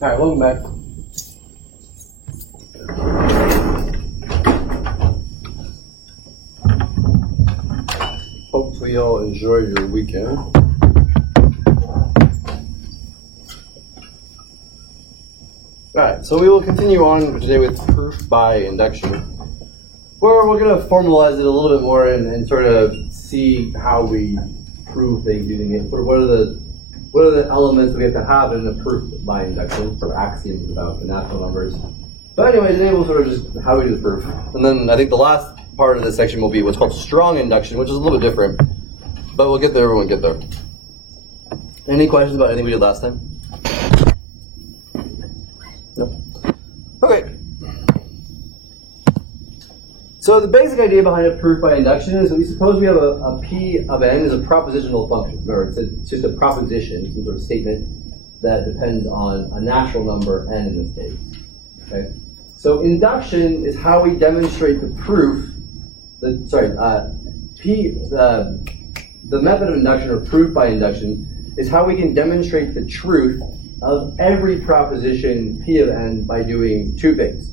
All right, welcome back. Hopefully y'all enjoyed your weekend. Alright, so we will continue on today with proof by induction, where we're going to formalize it a little bit more and sort of see how we prove things using it. What are the elements that we have to have in a proof by induction for axioms about the natural numbers. But anyway, today we'll sort of just how we do the proof. And then I think the last part of this section will be what's called strong induction, which is a little bit different. But we'll get there when we get there. Any questions about anything we did last time? No? Okay. So the basic idea behind a proof by induction is that we suppose we have a P of n is a propositional function. Remember, it's just a proposition, some sort of statement that depends on a natural number n in this case. Okay? So induction is how we demonstrate the proof. The method of induction, or proof by induction, is how we can demonstrate the truth of every proposition P of n by doing two things.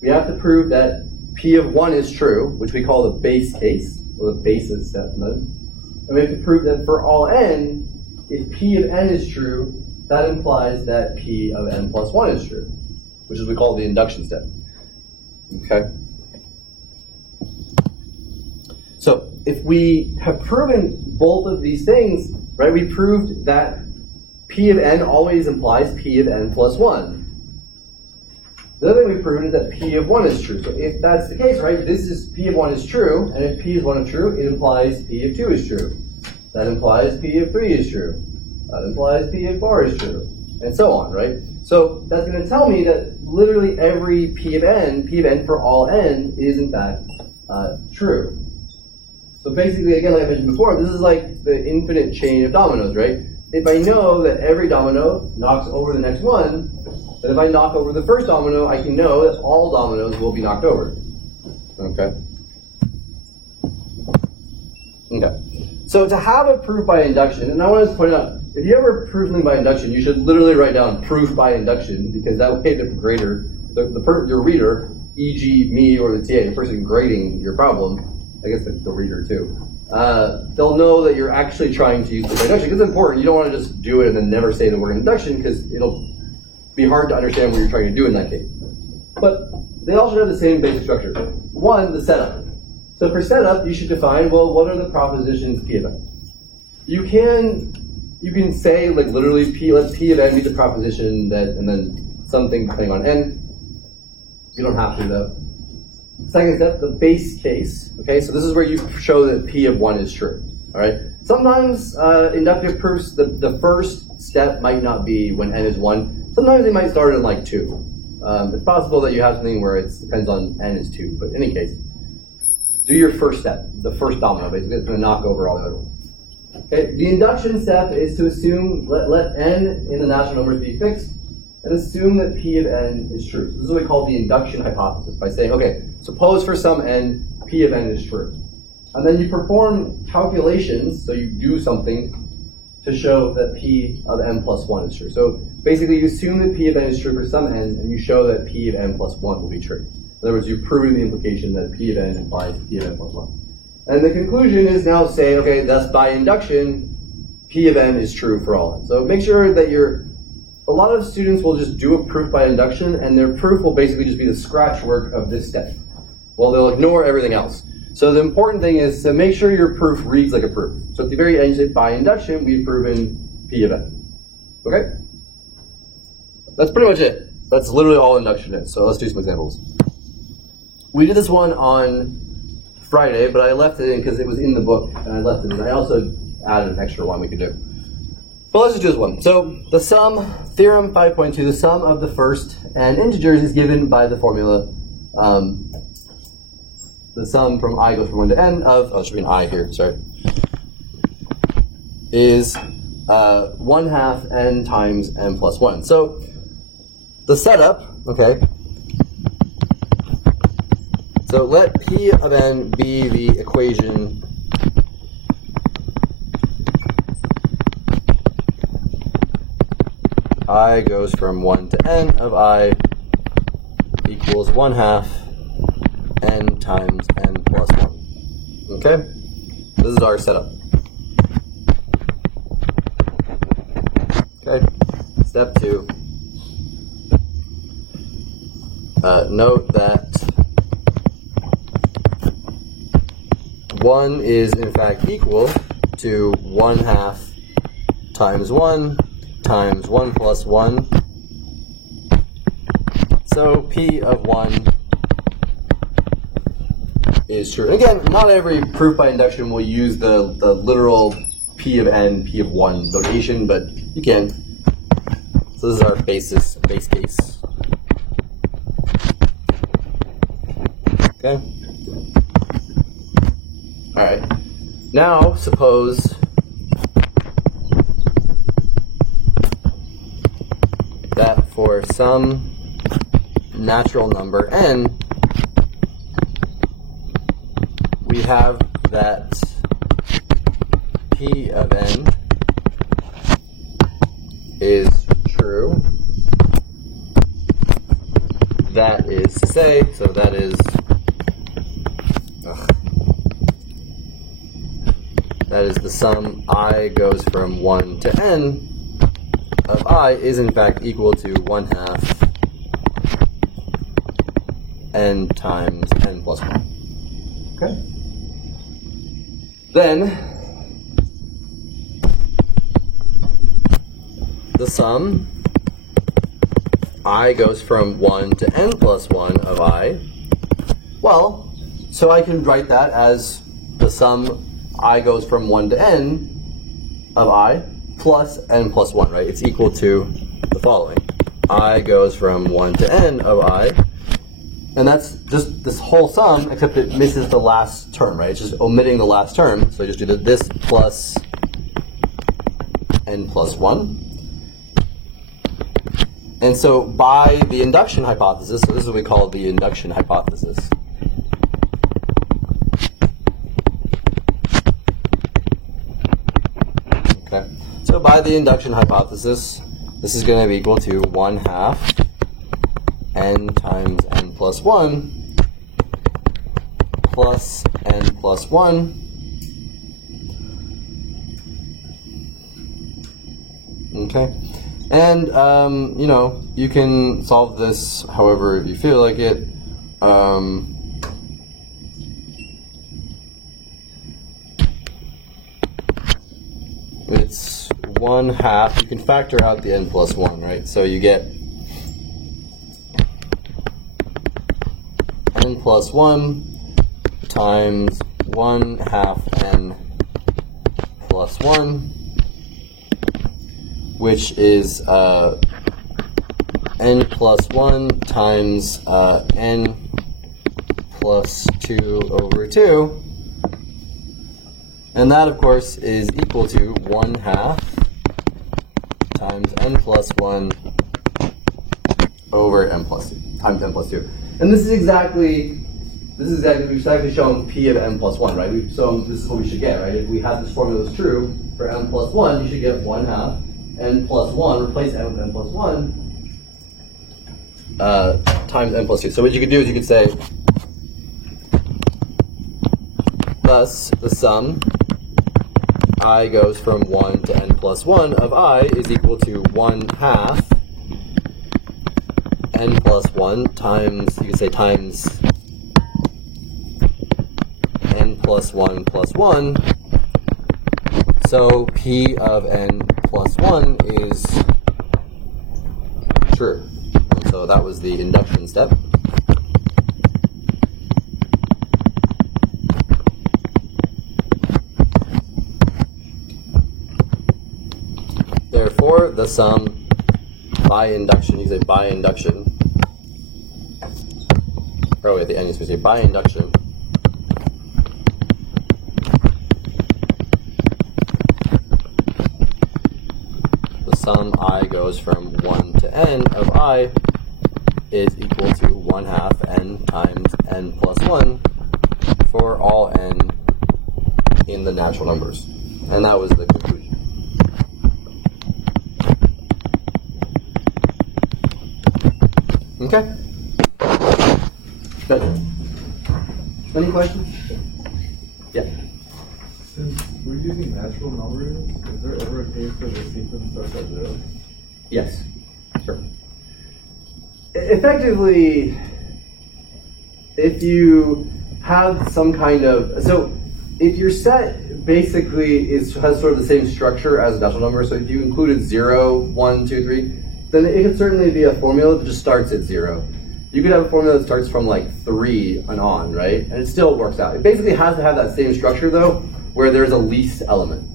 We have to prove that P of 1 is true, which we call the base case, or the basis step in those. And we have to prove that for all n, if P of n is true, that implies that P of n plus 1 is true, which is what we call the induction step. Okay? So, if we have proven both of these things, right, we proved that P of n always implies P of n plus 1. The other thing we proved is that P of 1 is true. So if that's the case, right, this is P of 1 is true, and if P of 1 is true, it implies P of 2 is true. That implies P of 3 is true. That implies P of 4 is true. And so on, right? So that's going to tell me that literally every P of n for all n, is in fact true. So basically, again, like I mentioned before, this is like the infinite chain of dominoes, right? If I know that every domino knocks over the next one, then if I knock over the first domino, I can know that all dominoes will be knocked over. Okay? Okay. So to have a proof by induction, and I want to point out, if you ever prove something by induction, you should literally write down proof by induction, because that way the grader, your reader, e.g. me or the TA, the person grading your problem, I guess the reader too, they'll know that you're actually trying to use proof by induction. Because it's important. You don't want to just do it and then never say the word induction, because it'll be hard to understand what you're trying to do in that case. But they all should have the same basic structure. One, the setup. So for setup, you should define, well, what are the propositions P of n? You can say, like, literally, let P of n be the proposition that, and then something depending on n. You don't have to, though. Second step, the base case. Okay, so this is where you show that P of 1 is true. All right. Sometimes inductive proofs, the first step might not be when n is 1. Sometimes they might start at like 2. It's possible that you have something where it depends on n is 2. But in any case, do your first step, the first domino. Basically, it's going to knock over all the other ones. Okay. The induction step is to assume let n in the natural numbers be fixed, and assume that P of n is true. So this is what we call the induction hypothesis, by saying, okay, suppose for some n, P of n is true. And then you perform calculations, so you do something to show that P of n plus 1 is true. So basically you assume that P of n is true for some n, and you show that P of n plus 1 will be true. In other words, you've proven the implication that P of n implies P of n plus 1. And the conclusion is now say, okay, thus by induction, P of n is true for all n. So make sure that a lot of students will just do a proof by induction, and their proof will basically just be the scratch work of this step. Well, they'll ignore everything else. So the important thing is to make sure your proof reads like a proof. So at the very end, you say, by induction, we've proven P of n. Okay? That's pretty much it. That's literally all induction is. So let's do some examples. We did this one on Friday, but I left it in because it was in the book, and I left it in. I also added an extra one we could do. But let's just do this one. So the sum, theorem 5.2, the sum of the first n integers is given by the formula. The sum from I goes from 1 to n of, there should be an I here, sorry, is 1/2 n times n plus 1. So the setup, okay, so let P of n be the equation I goes from 1 to n of I equals 1/2 n times n plus 1. Okay? This is our setup. Okay? Step 2. Note that 1 is in fact equal to 1/2 times 1 times 1 plus 1. So P of 1 is true. And again, not every proof by induction will use the literal P of n, P of 1 notation, but you can. So this is our base case. Okay? Alright. Now, suppose that for some natural number n, we have that P of n is true. That is to say, so that is the sum I goes from 1 to n of I is in fact equal to 1/2 n times n plus 1. Okay? Then, the sum I goes from 1 to n plus 1 of I, well, so I can write that as the sum I goes from 1 to n of I plus n plus 1, right? It's equal to the following. I goes from 1 to n of I, and that's just this whole sum, except it misses the last term, right? It's just omitting the last term. So I just do this plus n plus 1. And so by the induction hypothesis, so this is what we call the induction hypothesis. Okay. So by the induction hypothesis, this is going to be equal to 1/2 n times n plus 1 plus n plus 1 okay, and you know, you can solve this however you feel like it. It's 1/2. You can factor out the n plus 1, right? So you get n plus 1 times 1/2 n plus 1, which is n plus 1 times n plus 2 over 2. And that, of course, is equal to 1/2 times n plus 1 over n plus 2 times n plus 2. And this is exactly we've shown P of n plus 1, right? So this is what we should get, right? If we have this formula that's true for n plus 1, you should get 1/2 n plus 1, replace n with n plus 1, times n plus 2. So what you could do is you could say, thus the sum I goes from 1 to n plus 1 of I is equal to 1/2 n plus 1 times, you could say times n plus 1 plus 1. So P of n plus 1 is true. And so that was the induction step. Therefore, the sum by induction, you say by induction, or at the end you say by induction, the sum I goes from 1 to n of I is equal to 1/2 n times n plus 1 for all n in the natural numbers. And that was the conclusion. Okay. Good. Any questions? Yeah. Since we're using natural numbers, is there ever a case where the sequence starts at 0? Yes. Sure. Effectively, if you have some kind of, so if your set basically has sort of the same structure as a natural number, so if you included 0, 1, 2, 3, then it could certainly be a formula that just starts at 0. You could have a formula that starts from like 3 and on, right? And it still works out. It basically has to have that same structure though, where there's a least element.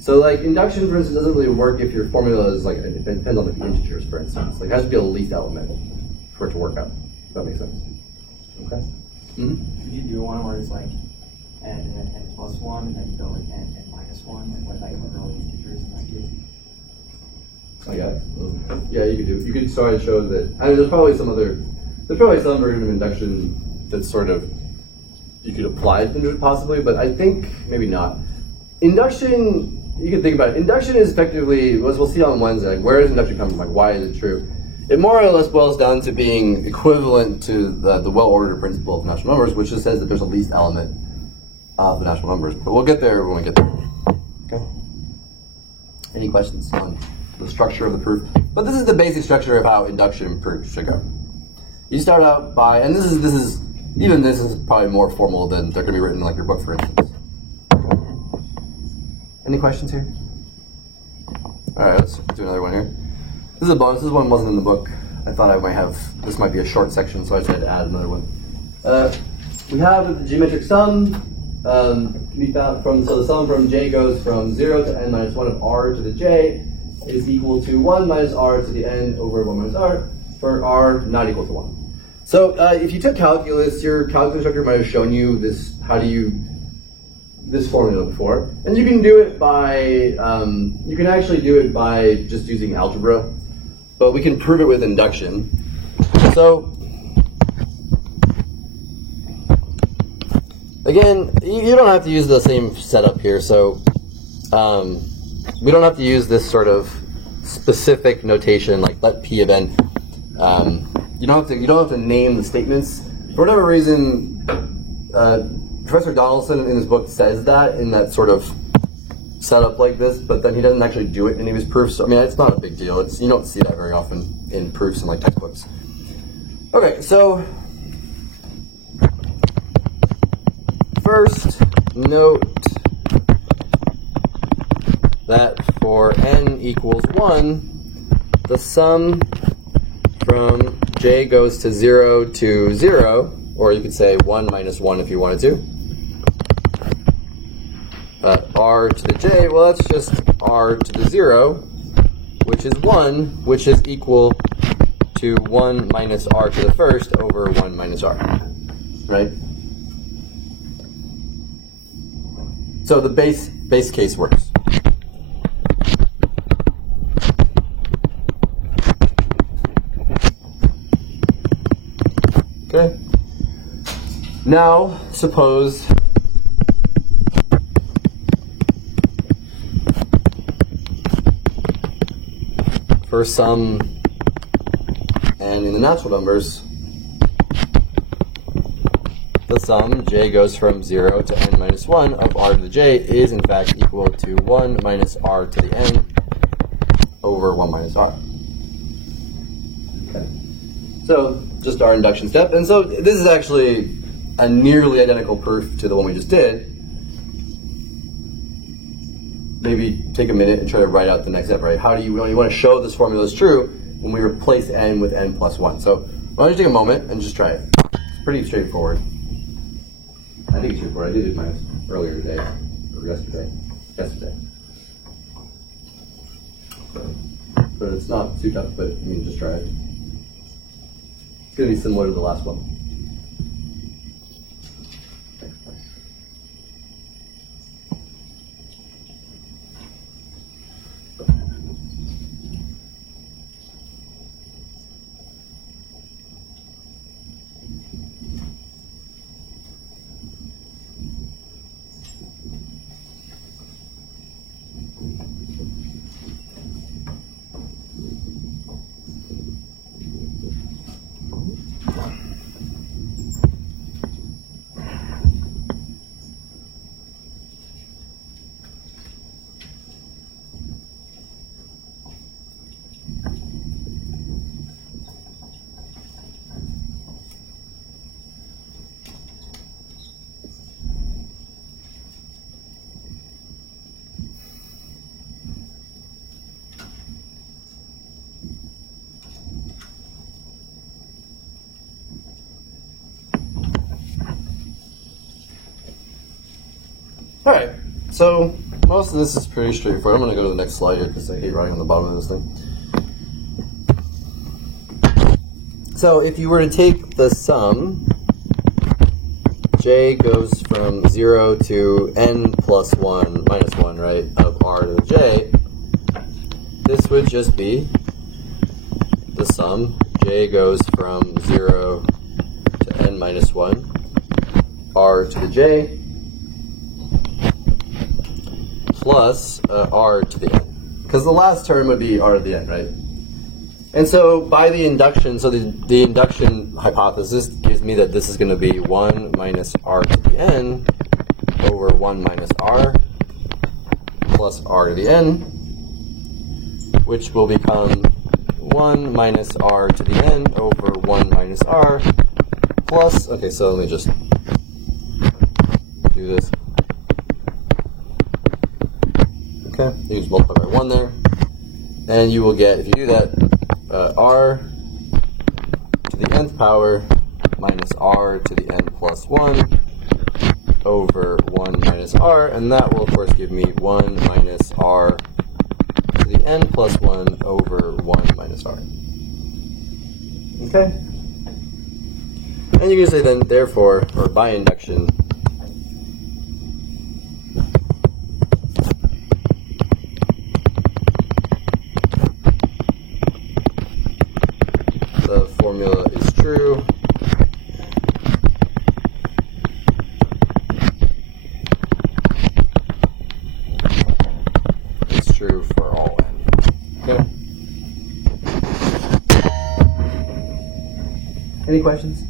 So like induction, for instance, doesn't really work if your formula is like, it depends on the integers, for instance. Like it has to be a least element for it to work out. If that makes sense. Okay. Mm-hmm. Could you do one where it's like n plus 1 and then go like n minus 1, like what like early integers in that case? I guess. Yeah, you could do. You could try to show that. I mean, there's probably some version of induction that's sort of you could apply it into it possibly, but I think maybe not. Induction, you can think about it. Induction is effectively, as we'll see on Wednesday, like where does induction come from? Like why is it true? It more or less boils down to being equivalent to the well-ordered principle of natural numbers, which just says that there's a least element of the natural numbers. But we'll get there when we get there. Okay. Any questions on the structure of the proof? But this is the basic structure of how induction proofs should go. You start out by, and this is probably more formal than they're going to be written in like your book, for instance. Any questions here? All right, let's do another one here. This is a bonus. This one wasn't in the book. I thought I might have. This might be a short section, so I decided to add another one. We have the geometric sum. Can be found from, so the sum from j goes from 0 to n minus 1 of r to the j is equal to 1 minus r to the n over 1 minus r for r not equal to 1. So if you took calculus, your calculus instructor might have shown you this, this formula before. And you can do it by, you can actually do it by just using algebra, but we can prove it with induction. So again, you don't have to use the same setup here. So we don't have to use this sort of specific notation like let p of n. You don't have to name the statements. For whatever reason, Professor Donaldson in his book says that in that sort of setup like this, but then he doesn't actually do it in any of his proofs. So, I mean, it's not a big deal. You don't see that very often in proofs and like textbooks. Okay, so first note that for n equals 1, the sum from j goes to 0 to 0, or you could say 1 minus 1 if you wanted to. R to the j, well, that's just r to the 0, which is 1, which is equal to 1 minus r to the first over 1 minus r, right? So the base case works. Okay. Now, suppose for some n in the natural numbers, the sum j goes from 0 to n minus 1 of r to the j is in fact equal to 1 minus r to the n over 1 minus r. Okay. So just our induction step. And so this is actually a nearly identical proof to the one we just did. Maybe take a minute and try to write out the next step, right? How do you want to show this formula is true when we replace n with n plus 1? So why don't you take a moment and just try it. It's pretty straightforward. I think it's straightforward. I did it earlier today, or yesterday. But it's not too tough, but I mean, just try it. It's going to be similar to the last one. All right, so most of this is pretty straightforward. I'm going to go to the next slide here because I hate writing on the bottom of this thing. So if you were to take the sum, j goes from 0 to n plus 1, minus 1, right, of r to the j, this would just be the sum, j goes from 0 to n minus 1, r to the j, plus r to the n. Because the last term would be r to the n, right? And so by the induction, so the induction hypothesis gives me that this is going to be 1 minus r to the n over 1 minus r plus r to the n, which will become 1 minus r to the n over 1 minus r plus, okay, so let me just do this. Okay, you just multiply by 1 there, and you will get, if you do that, r to the nth power minus r to the n plus 1 over 1 minus r, and that will, of course, give me 1 minus r to the n plus 1 over 1 minus r. Okay? And you can say then, therefore, or by induction, the formula is true. It's true for all n. Okay? Any questions?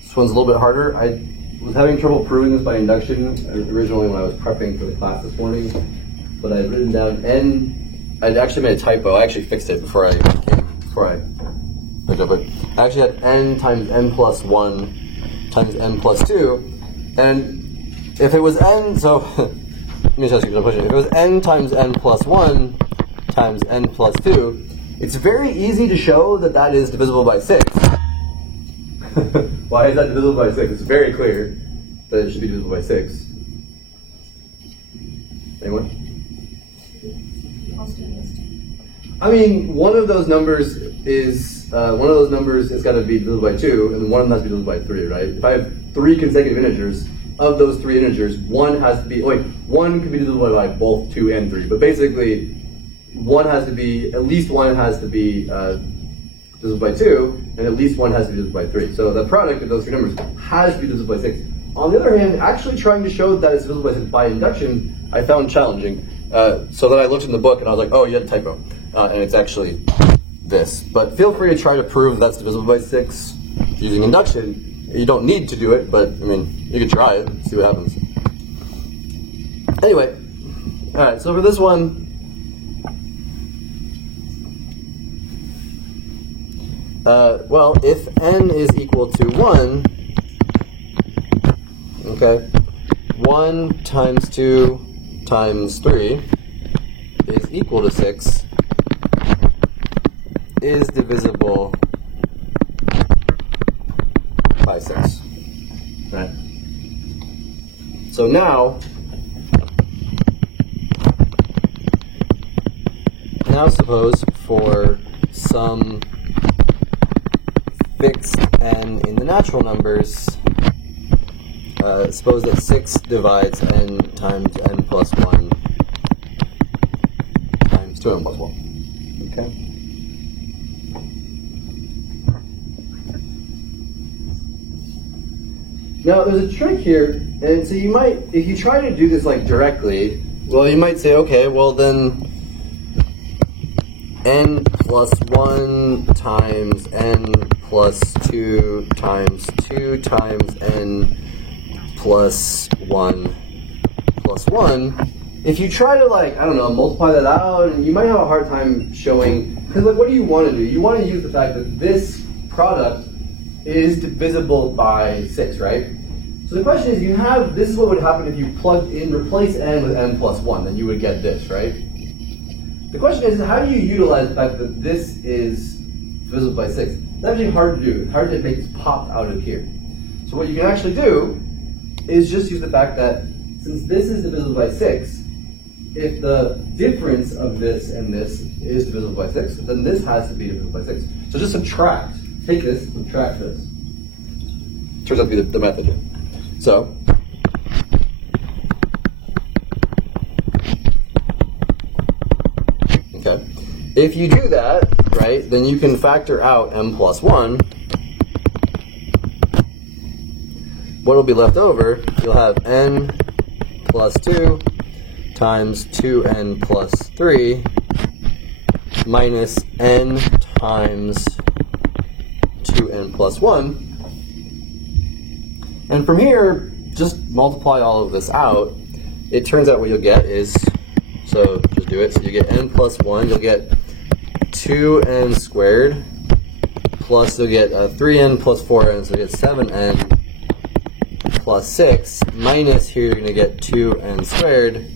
This one's a little bit harder. I was having trouble proving this by induction originally when I was prepping for the class this morning, but I'd written down n. I'd actually made a typo. I actually fixed it before I looked up it. I actually had n times n plus 1 times n plus 2, and if it was n, so let me just ask you a question. If it was n times n plus 1 times n plus 2, it's very easy to show that that is divisible by 6. Why is that divisible by 6? It's very clear that it should be divisible by 6. Anyone? I mean, one of those numbers is it's got to be divisible by 2, and one of them has to be divisible by 3, right? If I have 3 consecutive integers, of those 3 integers, one has to be, one can be divisible by both 2 and 3, but basically, at least one has to be divisible by 2, and at least one has to be divisible by 3. So the product of those 3 numbers has to be divisible by 6. On the other hand, actually trying to show that it's divisible by 6 by induction, I found challenging. So then I looked in the book and I was like, oh, you had a typo. And it's actually this. But feel free to try to prove that's divisible by 6 using induction. You don't need to do it, but I mean, you can try it and see what happens. Anyway, all right, so for this one, well, if n is equal to 1, okay, 1 times 2 times 3 is equal to 6 is divisible by 6, right? So now suppose for some fixed n in the natural numbers, suppose that 6 divides n times n plus 1 times 2n plus 1. Okay? Now, there's a trick here, and so you might, if you try to do this like directly, well, you might say, okay, well then n plus 1 times n plus 2 times 2 times n plus 1 plus 1. If you try to, like, I don't know, multiply that out, and you might have a hard time showing, because like, what do you want to do? You want to use the fact that this product is divisible by 6, right? So the question is, this is what would happen if you plugged in, replace n with n plus 1, then you would get this, right? The question is, how do you utilize the fact that this is divisible by 6? It's actually hard to do. It's hard to make this pop out of here. So what you can actually do is just use the fact that since this is divisible by 6, if the difference of this and this is divisible by 6, then this has to be divisible by 6. So just subtract. Take this, subtract this. Turns out to be the method here. So, okay. If you do that, right, then you can factor out m plus 1. What will be left over, you'll have n plus 2 times 2n plus 3 minus n times 2n plus 1. And from here, just multiply all of this out. It turns out what you'll get is, so just do it, so you get n plus 1, you'll get 2n squared, plus you'll get 3n plus 4n, so you get 7n plus 6, minus here you're going to get 2n squared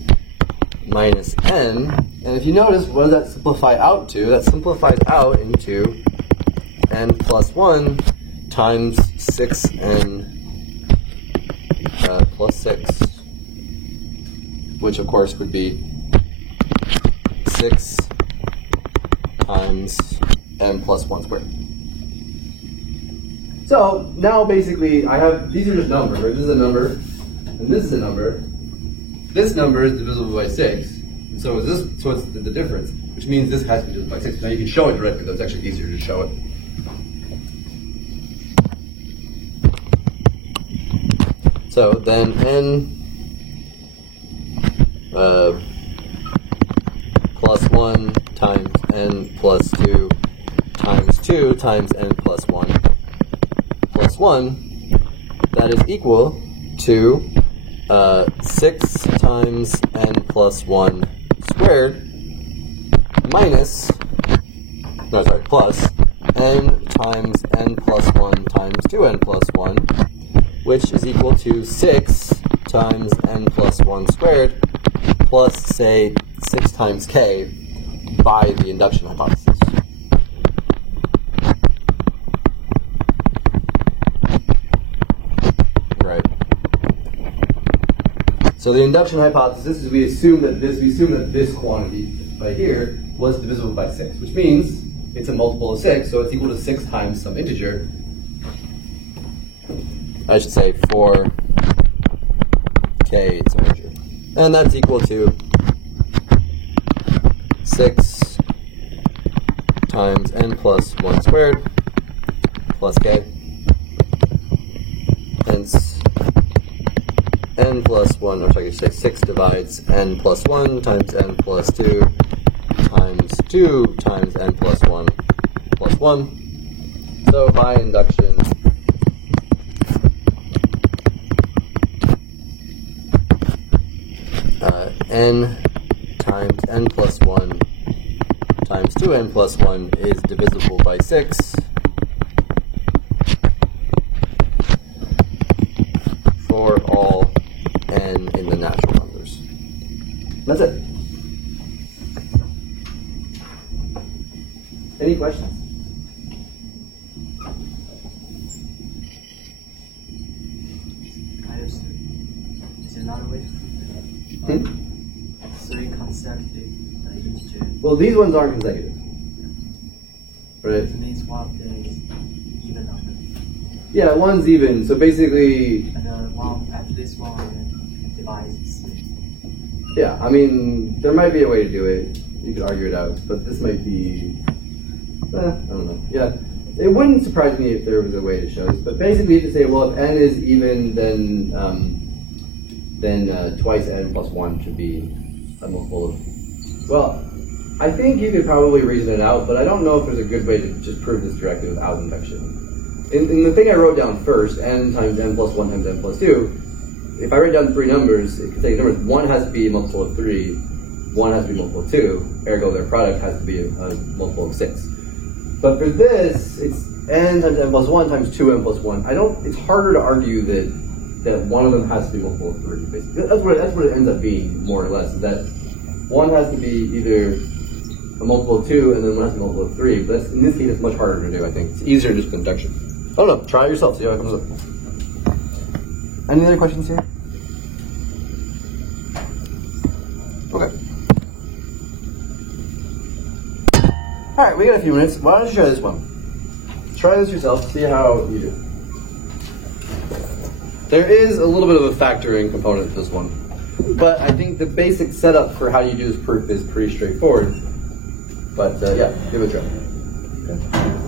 minus n. And if you notice, what does that simplify out to? That simplifies out into n plus 1 times 6n plus 6, which of course would be 6 times n plus 1 squared. So now basically I have, these are just numbers, right? This is a number, and this is a number. This number is divisible by 6, and so is this, so it's the difference, which means this has to be divisible by 6. Now you can show it directly, though it's actually easier to show it. So then n plus 1 times n plus 2 times 2 times n plus 1 plus 1, that is equal to 6 times n plus 1 squared minus, no sorry, plus n times n plus 1 times 2n plus 1, which is equal to 6 times n plus 1 squared plus, say, 6 times k by the induction hypothesis. Right. So the induction hypothesis is we assume that this quantity right here was divisible by 6, which means it's a multiple of 6, so it's equal to 6 times some integer. I should say 4k is an integer. And that's equal to 6 times n plus 1 squared plus k. Hence, n plus 1, or sorry, I should say 6 divides n plus 1 times n plus 2 times 2 times n plus 1 plus 1. So by induction, n times n plus 1 times 2n plus 1 is divisible by 6 for all n in the natural numbers. That's it. Any questions? Kind of, is there another way to prove it? 3 consecutive integer. Well, these ones aren't consecutive. Right? It means one of them is even number. Yeah, one's even. So basically, And one, after this one, divides 3. yeah, I mean, there might be a way to do it. You could argue it out, but this might be, I don't know. Yeah, it wouldn't surprise me if there was a way to show this, but basically you could say, well, if n is even, then twice n plus 1 should be a multiple of, well, I think you could probably reason it out, but I don't know if there's a good way to just prove this directly without induction. In the thing I wrote down first, n times n plus 1 times n plus 2, if I write down 3 numbers, it could say numbers 1 has to be a multiple of 3, 1 has to be a multiple of 2, ergo their product has to be a multiple of 6. But for this, it's n times n plus 1 times 2n plus 1. It's harder to argue that one of them has to be multiple of 3, basically. That's what it ends up being, more or less, is that one has to be either a multiple of 2, and then one has a multiple of 3. But in this case, it's much harder to do, I think. It's easier just induction. I don't know. Try it yourself. See how it comes up. Any other questions here? Okay. All right, we got a few minutes. Why don't you try this one? Try this yourself. See how you do. There is a little bit of a factoring component to this one, but I think the basic setup for how you do this proof is pretty straightforward. But yeah, give it a try. Okay.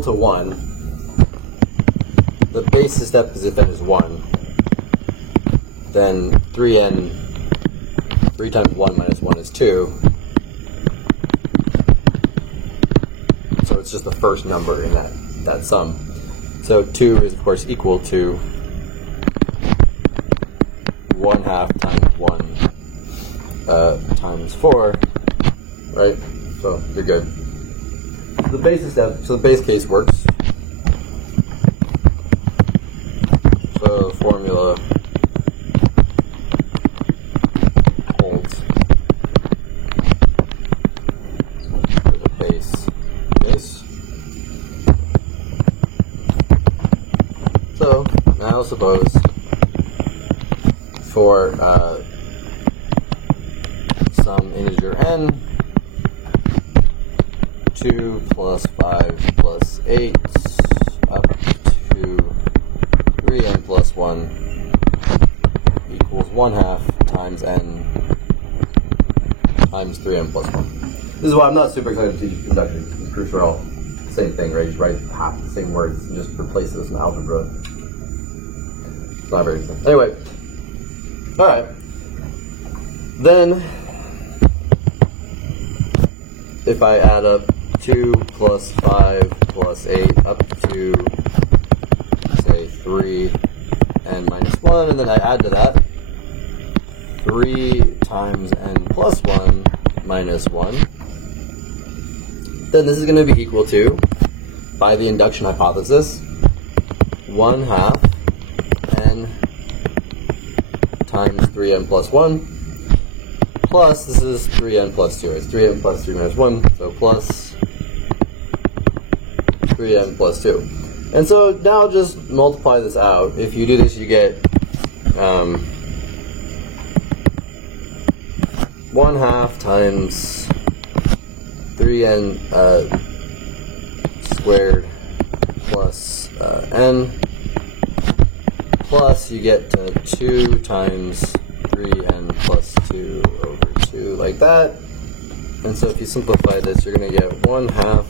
equal to 1, the basis step is if n is 1, then 3 times 1 minus 1 is 2. So it's just the first number in that sum. So 2 is of course equal to 1/2 times 1 times 4, right? So you're good. The basis step, so the base case works. So the formula holds for the base case. So now suppose for some integer n, 2 plus 5 plus 8 up to 3n plus 1 equals 1/2 times n times 3n plus 1. This is why I'm not super excited to teach induction. These proofs are all the same thing, right? You just write half the same words and just replace this in algebra. It's not very exciting. Anyway, alright. Then, if I add up 2 plus 5 plus 8 up to, say, 3 n minus 1, and then I add to that 3 times n plus 1 minus 1, then this is going to be equal to, by the induction hypothesis, 1/2 n times 3n plus 1, plus, this is 3n plus 2. It's 3n plus 3 minus 1, so plus 3n plus 2. And so now just multiply this out. If you do this, you get 1/2 times 3n squared plus n, plus you get 2 times 3n plus 2 over 2, like that. And so if you simplify this, you're going to get 1/2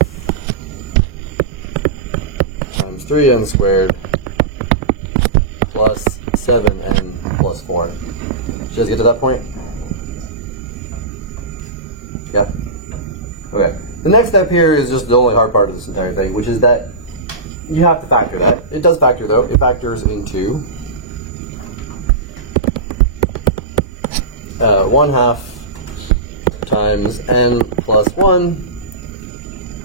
times 3n squared plus 7n plus 4. Did you guys get to that point? Yeah? Okay. The next step here is just the only hard part of this entire thing, which is that you have to factor that. It does factor, though. It factors into 1/2 times n plus 1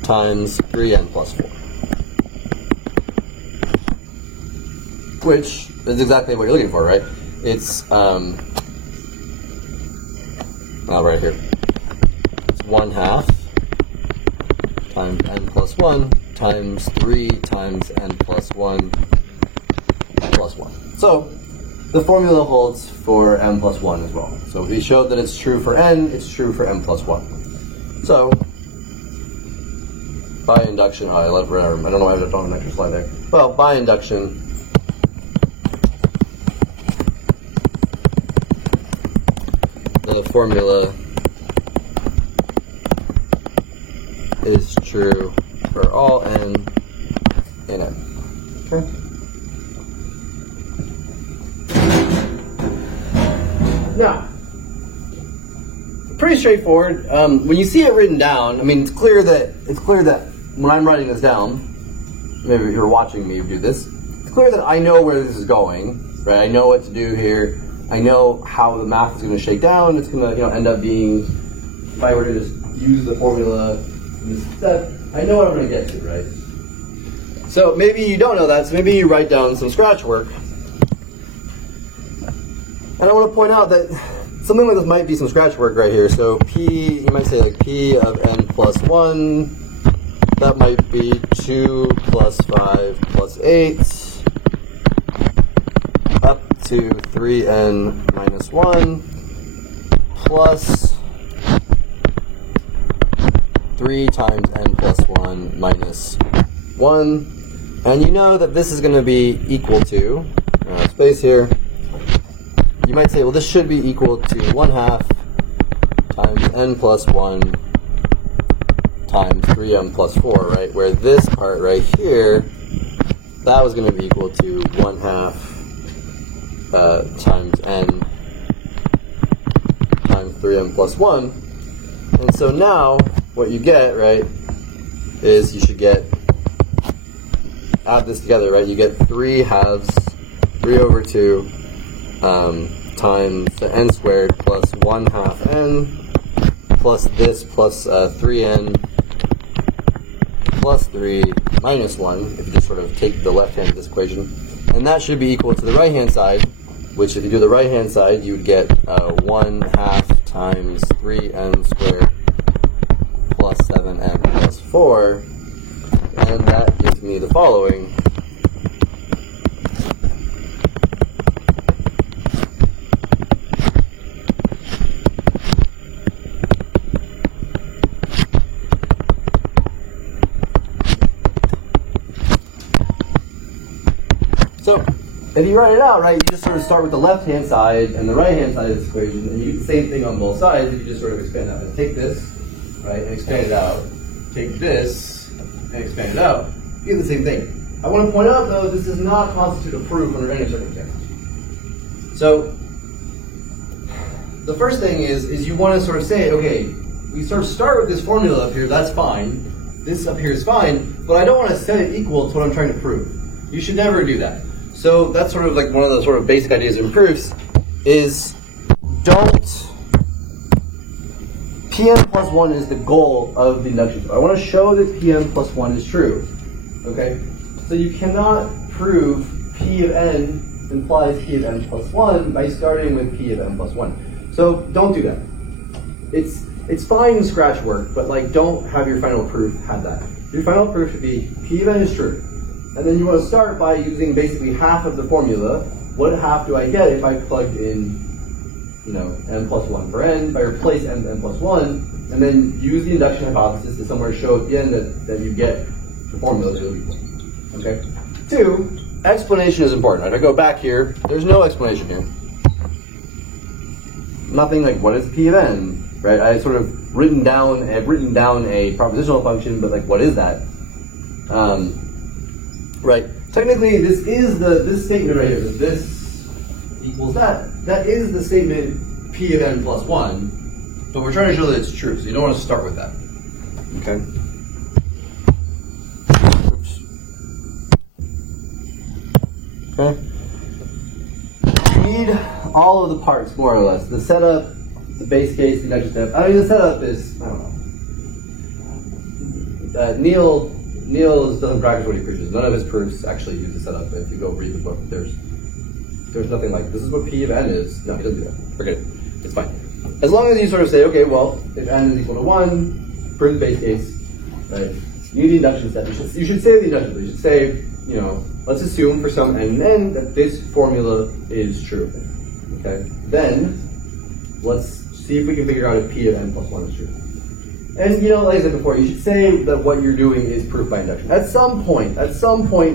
times 3n plus 4. Which is exactly what you're looking for, right? It's, right here. It's 1/2 times n plus 1 times 3 times n plus 1 plus 1. So, the formula holds for m plus 1 as well. So we showed that it's true for n, it's true for m plus 1. So, by induction, I don't know why I left on an extra slide there. Well, by induction, the formula is true for all n in n. Okay? Now, pretty straightforward. When you see it written down, I mean, it's clear that when I'm writing this down, maybe if you're watching me do this, it's clear that I know where this is going, right? I know what to do here. I know how the math is going to shake down. It's going to, end up being, if I were to just use the formula in this step, I know what I'm going to get to, right? So maybe you don't know that, so maybe you write down some scratch work. And I want to point out that something like this might be some scratch work right here. So P, you might say like P of n plus 1, that might be 2 plus 5 plus 8, up to 3n minus 1, plus 3 times n plus 1 minus 1. And you know that this is going to be equal to, space here, you might say, well, this should be equal to 1/2 times n plus 1 times 3m plus 4, right? Where this part right here, that was going to be equal to 1/2 times n times 3m plus 1. And so now, what you get, right, is you should get, add this together, right? You get 3/2, 3/2, times the n squared plus 1/2 n plus this plus 3n plus 3 minus 1, if you just sort of take the left hand of this equation. And that should be equal to the right hand side, which if you do the right hand side, you would get 1/2 times 3n squared plus 7n plus 4. And that gives me the following. So, if you write it out, right, you just sort of start with the left-hand side and the right-hand side of this equation, and you do the same thing on both sides if you just sort of expand out. Take this, right, and expand it out. Take this and expand it out. You get the same thing. I want to point out, though, this does not constitute a proof under any circumstance. So, the first thing is you want to sort of say, okay, we sort of start with this formula up here, that's fine. This up here is fine, but I don't want to set it equal to what I'm trying to prove. You should never do that. So that's sort of like one of the sort of basic ideas in proofs is don't, Pm plus 1 is the goal of the induction. I want to show that Pm plus 1 is true. Okay? So you cannot prove P of n implies P of n plus 1 by starting with P of n plus 1. So don't do that. It's fine in scratch work, but like don't have your final proof have that. Your final proof should be P of n is true. And then you want to start by using basically half of the formula. What half do I get if I plug in, you know, n plus 1 for n, if I replace n plus 1, and then use the induction hypothesis to somewhere show at the end that you get the formula is really equal. Okay? 2, explanation is important. If I go back here, there's no explanation here. Nothing like what is P of n, right? I've written down a propositional function, but like what is that? Right. Technically, this statement right here, this equals that. That is the statement P of n plus 1, but we're trying to show that it's true, so you don't want to start with that. Okay. Oops. Okay. You need all of the parts, more or less. The setup, the base case, the induction step. I mean, the setup is, I don't know. Neil doesn't practice what he preaches. None of his proofs actually use the setup. If you go read the book, there's nothing like, this is what P of n is. No, he doesn't do that. Forget it. It's fine. As long as you sort of say, okay, well, if n is equal to 1, prove the base case, right? You need the induction step. You should say the induction step. You should say, you know, let's assume for some n that this formula is true. Okay? Then, let's see if we can figure out if P of n plus 1 is true. And you know, like I said before, you should say that what you're doing is proof by induction. At some point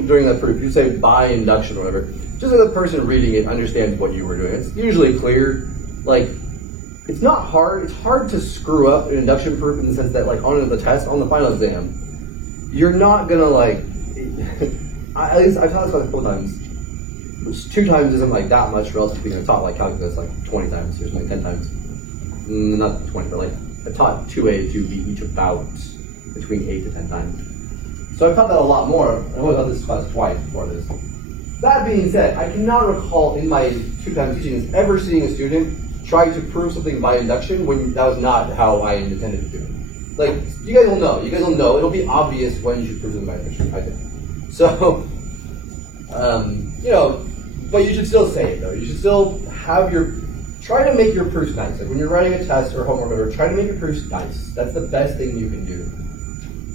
during that proof, you say by induction or whatever, just so the person reading it understands what you were doing. It's usually clear. Like, it's not hard. It's hard to screw up an induction proof in the sense that, like, on the test, on the final exam, you're not gonna like. At least I've taught this like a couple times, which 2 times isn't like that much relative to being I taught like calculus like 20 times or something, 10 times. Not 20, but like. I taught 2A, 2B, each about between 8 to 10 times. So I've taught that a lot more. I only taught this class twice before this. That being said, I cannot recall in my 2 times teaching this ever seeing a student try to prove something by induction when that was not how I intended to do it. Like, you guys will know. It'll be obvious when you should prove something by induction, I think. So, you know, but you should still say it, though. You should still have try to make your proofs nice. Like when you're writing a test or homework or whatever, try to make your proofs nice. That's the best thing you can do.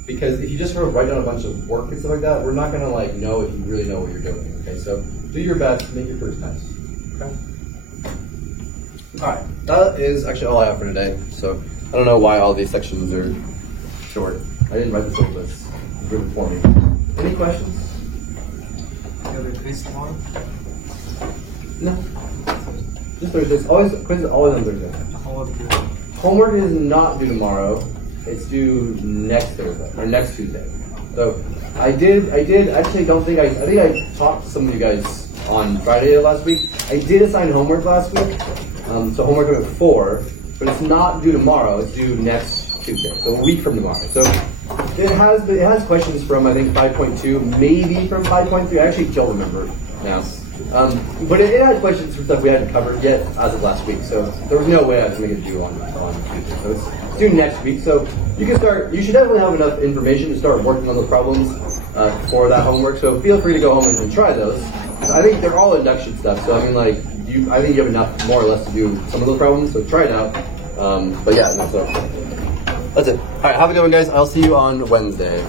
Because if you just sort of write down a bunch of work and stuff like that, we're not going to like know if you really know what you're doing. Okay, so do your best, make your proofs nice. Okay. All right, that is actually all I have for today. So I don't know why all these sections are short. I didn't write the syllabus. It's written for me. Any questions? Quiz tomorrow? No. Just Thursday. Quiz is always on Thursday. Homework is not due tomorrow. It's due next Thursday, or next Tuesday. So I did actually I think I talked to some of you guys on Friday last week. I did assign homework last week. So homework at 4, but it's not due tomorrow, it's due next Tuesday, so a week from tomorrow. So it has questions from I think 5.2, maybe from 5.3, I actually don't remember now. But it had questions from stuff we hadn't covered yet as of last week, so there was no way I was going to make it due on Tuesday. So it's due next week, so you should definitely have enough information to start working on those problems for that homework, so feel free to go home and try those. I think they're all induction stuff, so I mean I think you have enough more or less to do some of those problems, so try it out. But yeah, so that's it. Alright, have a good one guys, I'll see you on Wednesday.